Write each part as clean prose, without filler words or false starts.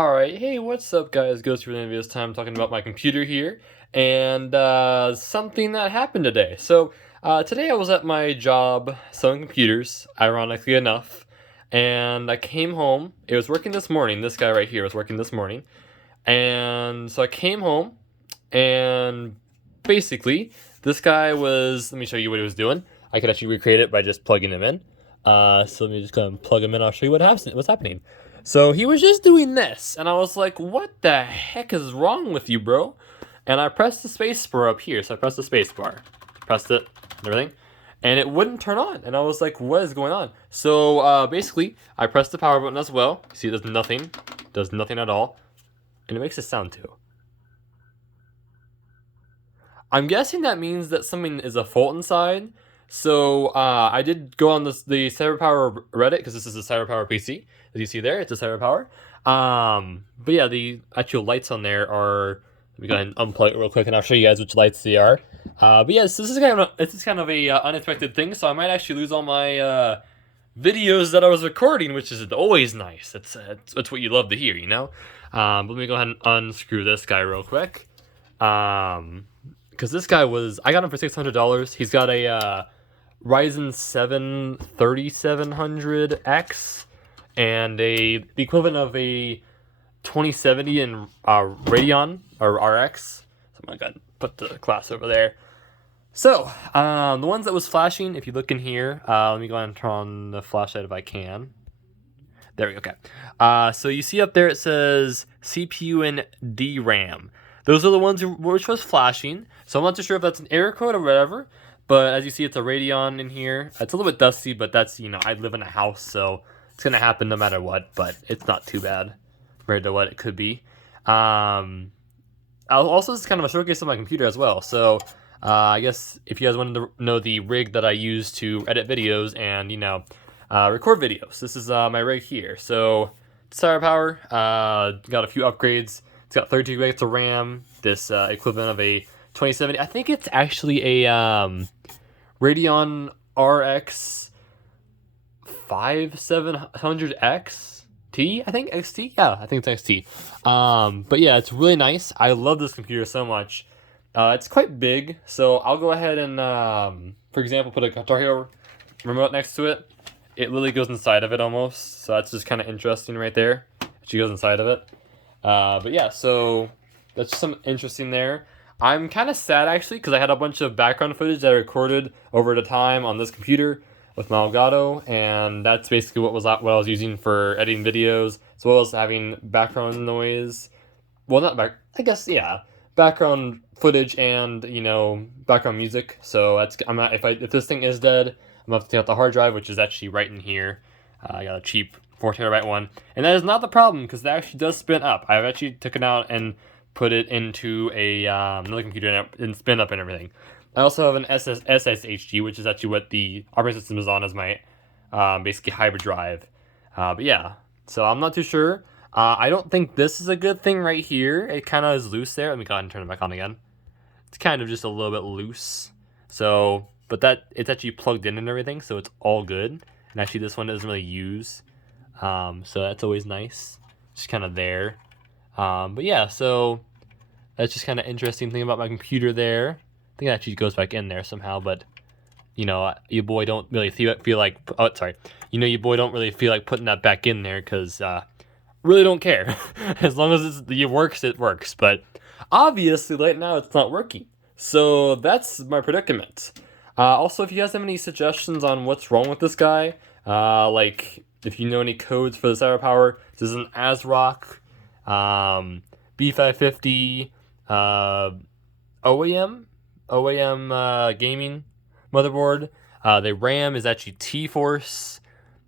Alright, hey, what's up guys? Ghost for the this time talking about my computer here, and something that happened today. Today I was at my job selling computers, ironically enough, and I came home. It was working this morning. This guy right here was working this morning. And so I came home, and basically, this guy was, let me show you what he was doing. I could actually recreate it by just plugging him in. So let me just go and plug him in. I'll show you what's happening. So he was just doing this, and I was like, what the heck is wrong with you, bro? And I pressed the space bar up here. So I pressed the space bar, pressed it, and everything, and it wouldn't turn on. And I was like, what is going on? So basically, I pressed the power button as well. See, it does nothing at all, and it makes a sound too. I'm guessing that means that something is a fault inside. So I did go on the CyberPower Reddit, because this is a CyberPower PC. As you see there, it's a CyberPower. But yeah, the actual lights on there are. Let me go ahead and unplug it real quick, and I'll show you guys which lights they are. But yes, this is kind of a unexpected thing, so I might actually lose all my videos that I was recording, which is always nice. It's what you love to hear, you know. Let me go ahead and unscrew this guy real quick. Because this guy I got him for $600. He's got a Ryzen 7 3700X and the equivalent of a 2070 in Radeon or RX. So I got put the class over there. So the ones that was flashing, if you look in here, let me go ahead and turn on the flashlight if I can. There we go. Okay. So you see up there it says CPU and DRAM. Those are the ones which was flashing. So I'm not too sure if that's an error code or whatever. But as you see, it's a Radeon in here. It's a little bit dusty, but that's, I live in a house, so it's going to happen no matter what. But it's not too bad compared to what it could be. Also, this is kind of a showcase of my computer as well. So I guess if you guys wanted to know the rig that I use to edit videos and, record videos, this is my rig here. So CyberPower, got a few upgrades. It's got 32 gigabytes of RAM, this equivalent of a 2070. I think it's actually a Radeon RX 5700X T, I think XT. Yeah, I think it's XT. But yeah, it's really nice. I love this computer so much. It's quite big, so I'll go ahead and, for example, put a Guitar Hero remote next to it. It literally goes inside of it almost, so that's just kind of interesting right there. She goes inside of it. But yeah, so that's some interesting there. I'm kind of sad actually, because I had a bunch of background footage that I recorded over the time on this computer with my Elgato, and that's basically what I was using for editing videos, as well as having background noise. Well, not back. I guess yeah, background footage and background music. So if this thing is dead, I'm gonna have to take out the hard drive, which is actually right in here. I got a cheap 4TB one, and that is not the problem because that actually does spin up. I've actually taken out and put it into a another computer and spin up and everything. I also have an SSHD, which is actually what the operating system is on as my basically hybrid drive. But yeah, so I'm not too sure. I don't think this is a good thing right here. It kind of is loose there. Let me go ahead and turn it back on again. It's kind of just a little bit loose. So, but it's actually plugged in and everything, so it's all good. And actually, this one doesn't really use. So that's always nice. Just kind of there. But yeah, so that's just kind of interesting thing about my computer there. I think it actually goes back in there somehow, but your boy don't really feel like. Oh, sorry. Your boy don't really feel like putting that back in there because really don't care. As long as it works, it works. But obviously, right now it's not working. So that's my predicament. Also, if you guys have any suggestions on what's wrong with this guy, like if you know any codes for the CyberPower, this is an ASRock. B550 OEM gaming motherboard. The RAM is actually T-Force.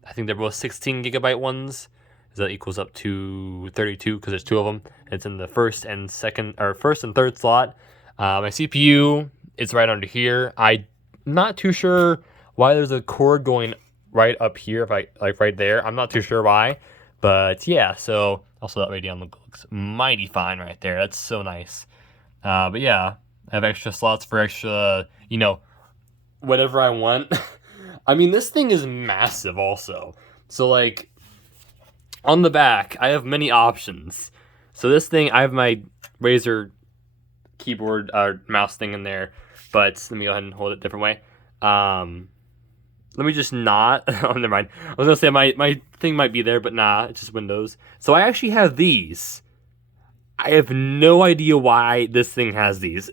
I think they're both 16 gigabyte ones. That equals up to 32 because there's two of them. It's in the first and third slot. My CPU is right under here. I'm not too sure why there's a cord going right up here, right there. I'm not too sure why, but yeah. So also that Radeon looks mighty fine right there. That's so nice. But yeah, I have extra slots for extra, whatever I want. I mean, this thing is massive also. So like, On the back, I have many options. So this thing, I have my Razer keyboard mouse thing in there, but let me go ahead and hold it a different way. Let me just not. Oh, never mind. I was gonna say my thing might be there, but nah, it's just Windows. So I actually have these. I have no idea why this thing has these.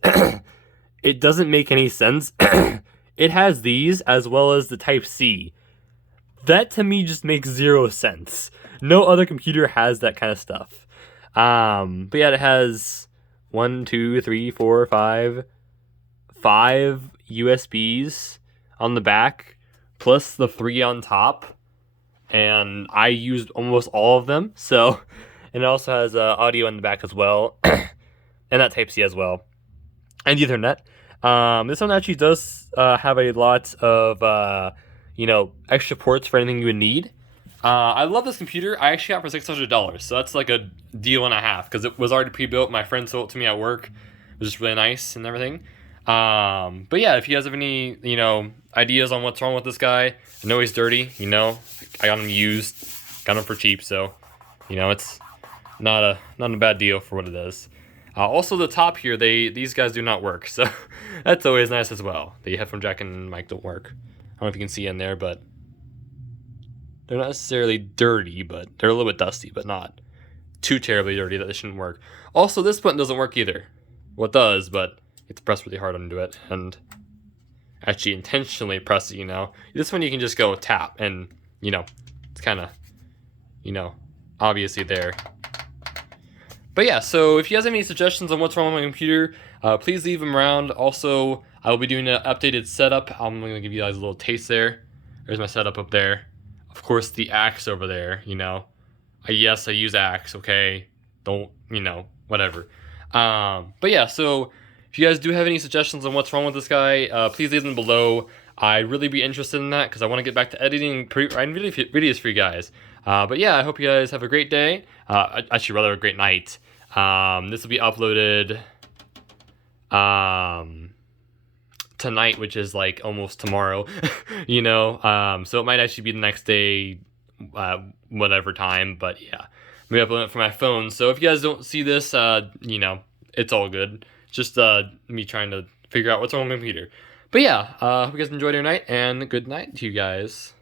It doesn't make any sense. It has these as well as the Type-C. That to me just makes zero sense. No other computer has that kind of stuff. But yeah, it has 1, 2, 3, 4, 5 USBs on the back, plus the 3 on top. And I used almost all of them. So, and it also has audio in the back as well, and that Type-C as well, and Ethernet. This one actually does have a lot of extra ports for anything you would need. I love this computer. I actually got it for $600, so that's like a deal and a half because it was already pre-built. My friend sold it to me at work. It was just really nice and everything. But yeah, if you guys have any ideas on what's wrong with this guy, I know he's dirty. I got him used, got him for cheap, so it's not a bad deal for what it is. Also, the top here, these guys do not work, so that's always nice as well. The headphone jack and mic don't work. I don't know if you can see in there, but they're not necessarily dirty, but they're a little bit dusty, but not too terribly dirty that they shouldn't work. Also, this button doesn't work either. Well, it does, but you have to press really hard onto it, and actually intentionally press it, This one you can just go tap, and, it's kind of, obviously there. But yeah, so if you guys have any suggestions on what's wrong with my computer, please leave them around. Also, I will be doing an updated setup. I'm going to give you guys a little taste there. There's my setup up there. Of course, the axe over there, Yes, I use axe, okay? Don't, whatever. But yeah, so if you guys do have any suggestions on what's wrong with this guy, please leave them below. I'd really be interested in that because I want to get back to editing videos for you guys. But yeah, I hope you guys have a great day. Actually, rather a great night. This will be uploaded tonight, which is like almost tomorrow. So it might actually be the next day, whatever time. But yeah, maybe upload it from my phone. So if you guys don't see this, it's all good. Just me trying to figure out what's wrong with my computer. But yeah, hope you guys enjoyed your night, and good night to you guys.